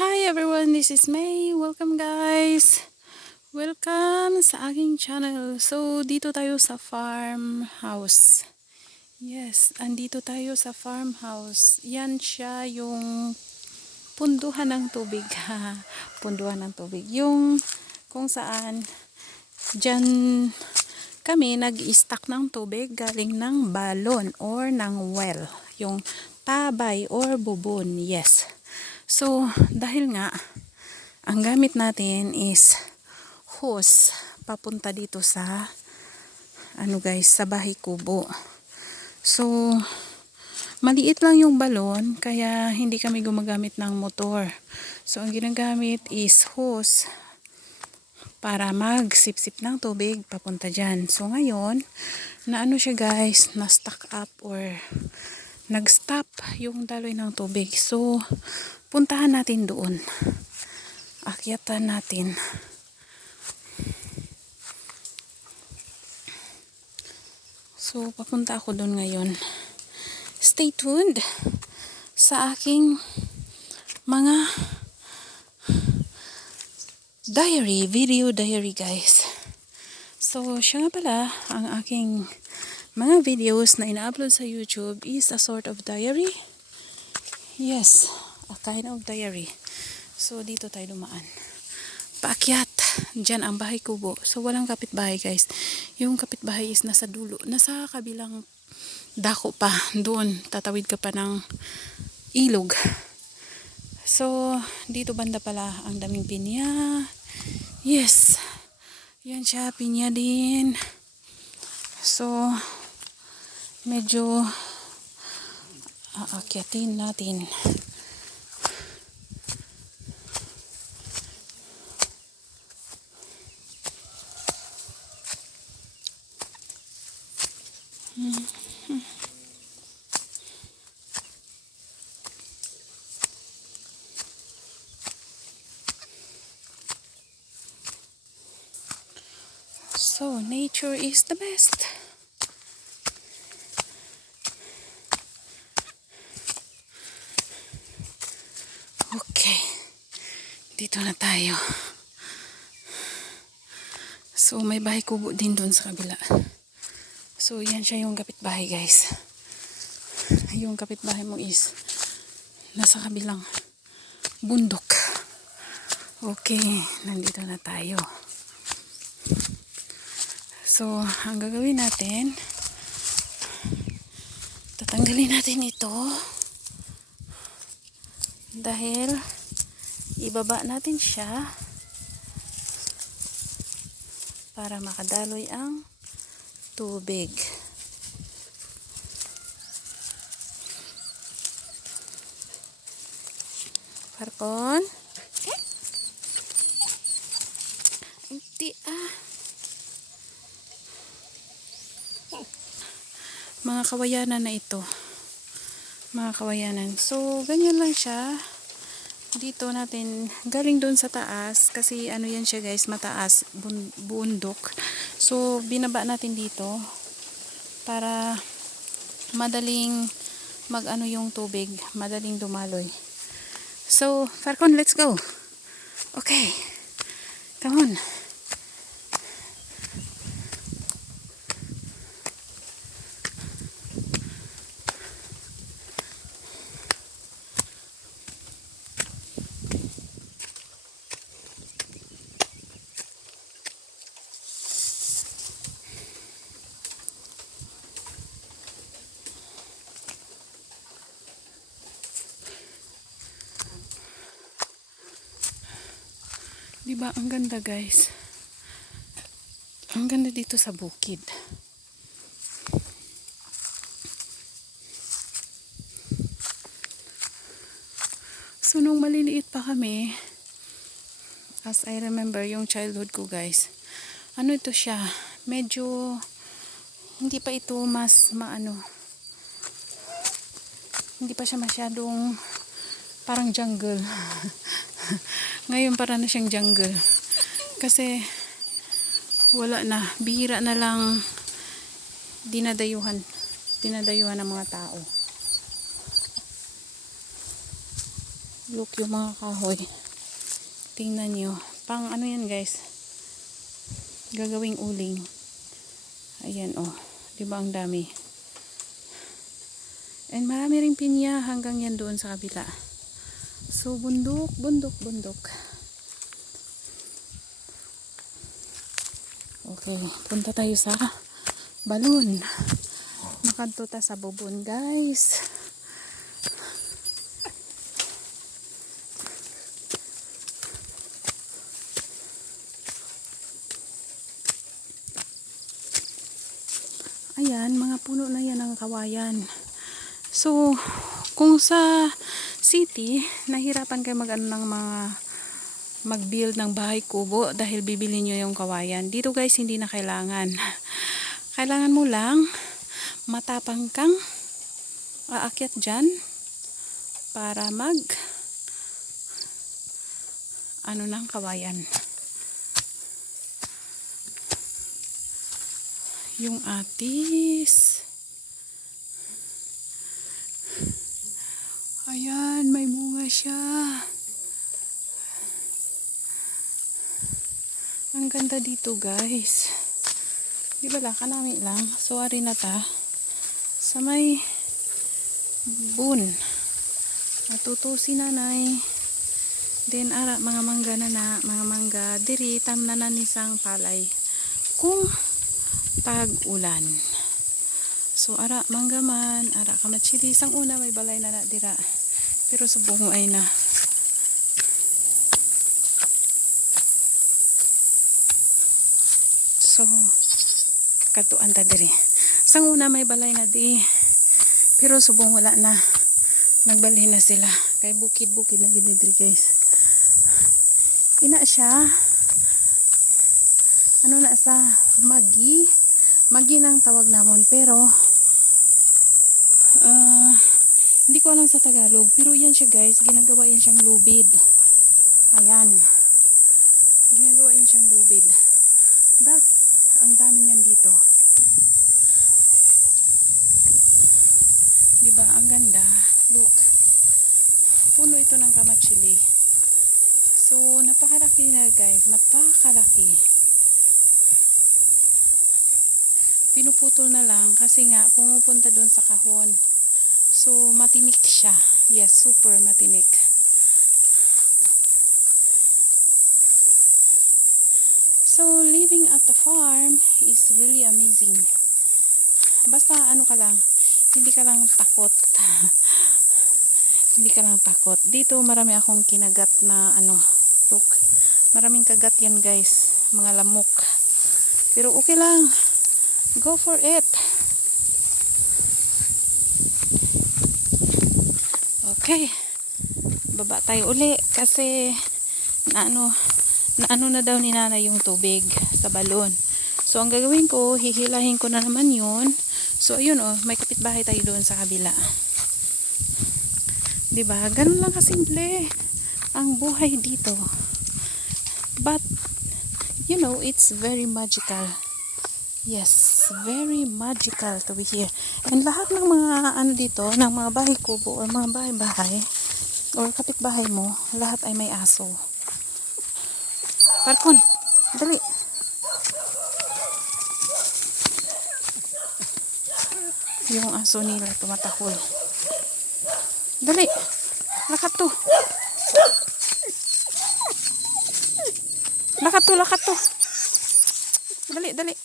Hi everyone, this is May. Welcome guys. Welcome sa aking channel. So, dito tayo sa farmhouse. Yes, andito tayo sa farmhouse. Yan siya yung punduhan ng tubig. Punduhan ng tubig. Yung kung saan dyan kami nag-stack ng tubig galing ng balon or ng well. Yung tabay or bubon. Yes. So, dahil nga ang gamit natin is hose papunta dito sa sa bahay kubo. So, maliit lang yung balon kaya hindi kami gumagamit ng motor. So, ang ginagamit is hose para magsipsip ng tubig papunta dyan. So, ngayon, na siya guys, na-stuck up or nag-stop yung daloy ng tubig. So, puntahan natin doon. Akyatan natin. So, papunta ako doon ngayon. Stay tuned sa aking mga video diary guys. So, siya nga pala, ang aking mga videos na ina-upload sa YouTube is a sort of diary. Yes, a kind of diary. So, dito tayo dumaan. Paakyat. Diyan ang bahay kubo. So, walang kapitbahay guys. Yung kapitbahay is nasa dulo. Nasa kabilang dako pa. Doon, tatawid ka pa ng ilog. So, dito banda pala ang daming pinya. Yes. Yan siya, pinya din. So, medyo aakyatin natin. So, nature is the best. Okay. Dito na tayo. So, may bahay kubo din doon sa kabila. So, yan siya yung kapitbahay guys. Yung kapitbahay mo is nasa kabilang bundok. Okay, nandito na tayo. So, ang gagawin natin, tatanggalin natin ito dahil ibaba natin siya para makadaloy ang tubig. Parkon? Hindi mga kawayanan na ito. Mga kawayanan. So, ganyan lang siya. Dito natin, galing doon sa taas. Kasi yan siya guys, mataas. Bundok. So, binaba natin dito. Para madaling yung tubig. Madaling dumaloy. So, Falcon, let's go. Okay. Come on. Diba, ang ganda guys. Ang ganda dito sa bukid. So, nung maliliit pa kami, as I remember, yung childhood ko guys, ito siya, medyo, hindi pa ito hindi pa siya masyadong, parang jungle. Ngayon para na siyang jungle. Kasi wala na, bihira na lang dinadayuhan ng mga tao. Look yung mga kahoy. Tingnan nyo. Pang ano yan guys. Gagawing uling. Ayan oh. Diba ang dami. And marami ring pinya hanggang yan doon sa kabila. So bundok, bundok, bundok. Okay, punta tayo sa balon. Makadto ta sa bubon guys. Ayan, mga puno na yan ng kawayan. So, kung sa city, nahirapan kayo mag-ano ng mga mag-build ng bahay kubo dahil bibili nyo yung kawayan. Dito guys, hindi na kailangan. Kailangan mo lang matapang kang aakyat dyan para mag ano ng kawayan. Yung atis. Ayan, may bunga siya. Ang ganda dito guys. Di ba la, kanami lang. So, ari na ta. Sa may bun. Matuto si nanay. Then, ara, mga mangga na na. Mga mangga. Diri, tam na nanisang palay. Kung tag-ulan. So, ara, mangga man. Ara, kamatsili. Sang una, may balay na na dira. Pero subong ay na. So, katuan ta diri. Sang una may balay na di. Pero subong wala na. Nagbali na sila. Kay bukid-bukid na ginidri guys. Ina siya. Ano na sa magi. Magi nang tawag namon. Pero, hindi ko alam sa Tagalog. Pero yan siya guys. Ginagawa yan siyang lubid. Ayan. Ginagawa yan siyang lubid. Dati, ang dami niyan dito. Diba? Ang ganda. Look. Puno ito ng kamatsili. So, napakalaki na guys. Napakalaki. Pinuputol na lang kasi nga pumupunta doon sa kahon. So, matinik siya. Yes, super matinik. So, living at the farm is really amazing. Basta ano ka lang, hindi ka lang takot. Hindi ka lang takot. Dito marami akong kinagat na ano, look. Maraming kagat yan guys, mga lamok. Pero okay lang. Go for it. Okay. Baba tayo uli kasi na ano na daw ni nanay yung tubig sa balon. So, ang gagawin ko, hihilahin ko na naman yun. So, ayun oh, may kapitbahay tayo doon sa kabila. Diba? Ganun lang kasimple ang buhay dito. But, you know, it's very magical. Yes, very magical to be here. And lahat ng mga ano dito, ng mga bahay kubo or mga bahay-bahay or kapitbahay mo, lahat ay may aso. Parkon, dali. Yung aso nila tumatahol. Dali. Lakat to. Lakat to, lakat to. Dali, dali.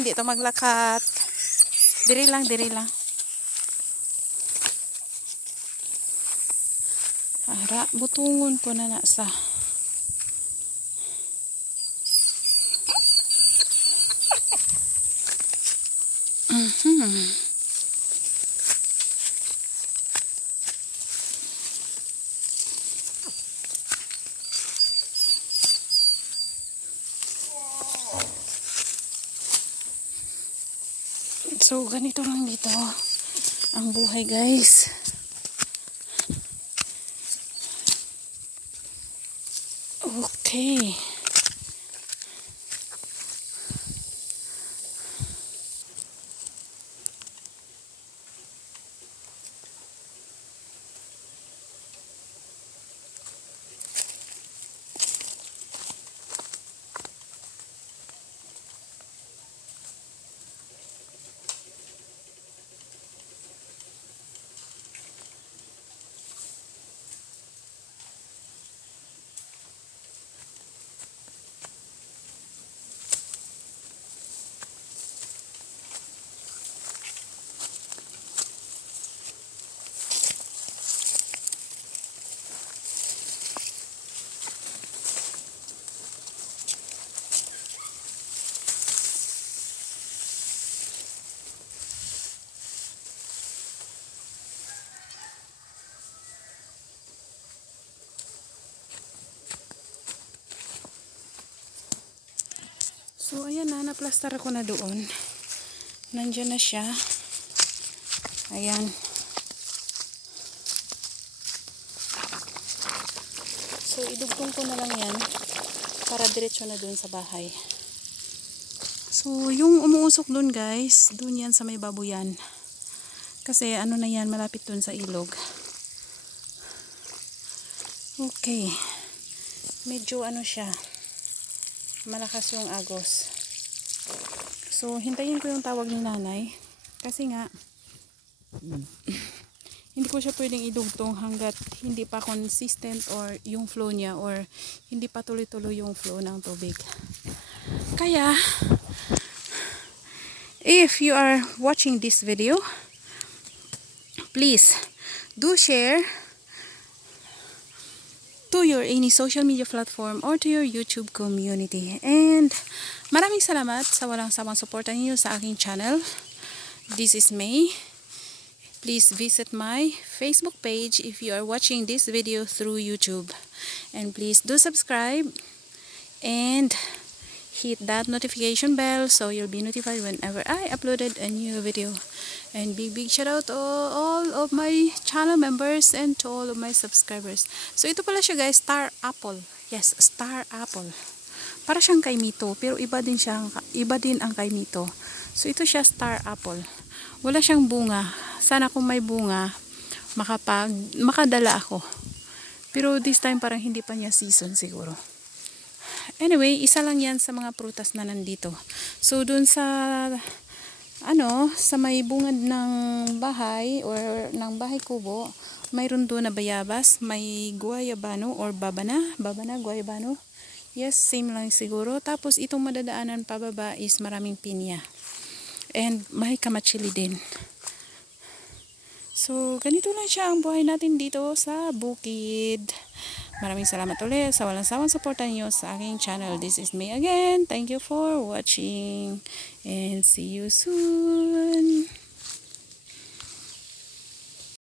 Hindi to maglakat. Diri lang, diri lang. Ara, butungon ko na sa. So, ganito lang dito ang buhay guys. Okay. ayan na, naplastar ko na doon. Nandiyan na siya. Ayan. So, idugtong ko na lang yan para diretso na doon sa bahay. So, yung umuusok doon guys, doon yan sa may babuyan. Kasi ano na yan, malapit doon sa ilog. Okay. Medyo ano siya, malakas yung agos. So, hintayin ko yung tawag ni nanay. Kasi nga, hindi ko siya pwedeng idugtong hanggat hindi pa consistent or yung flow niya or hindi pa tuloy-tuloy yung flow ng tubig. Kaya, if you are watching this video, please do share to your any social media platform or to your YouTube community. And maraming salamat sa walang sawang suporta niyo sa aking channel. This is May. Please visit my Facebook page if you are watching this video through YouTube. And please do subscribe and hit that notification bell so you'll be notified whenever I uploaded a new video. And big shout out to all of my channel members and to all of my subscribers. So ito pala siya guys, star apple. Yes, star apple. Para siyang kay Mito, pero iba din ang kay Mito. So ito siya, star apple. Wala siyang bunga. Sana kung may bunga, makadala ako. Pero this time parang hindi pa niya season siguro. Anyway, isa lang yan sa mga prutas na nandito. So, dun sa sa may bungad ng bahay or ng bahay kubo, mayroon doon na bayabas, may guayabano or babana, guayabano. Yes, same lang siguro. Tapos itong madadaanan pababa is maraming pinya. And may kamatsili din. So, ganito lang siya ang buhay natin dito sa bukid. Maraming salamat ulit sa walang sawang suporta niyo sa aking channel. This is May again. Thank you for watching and see you soon.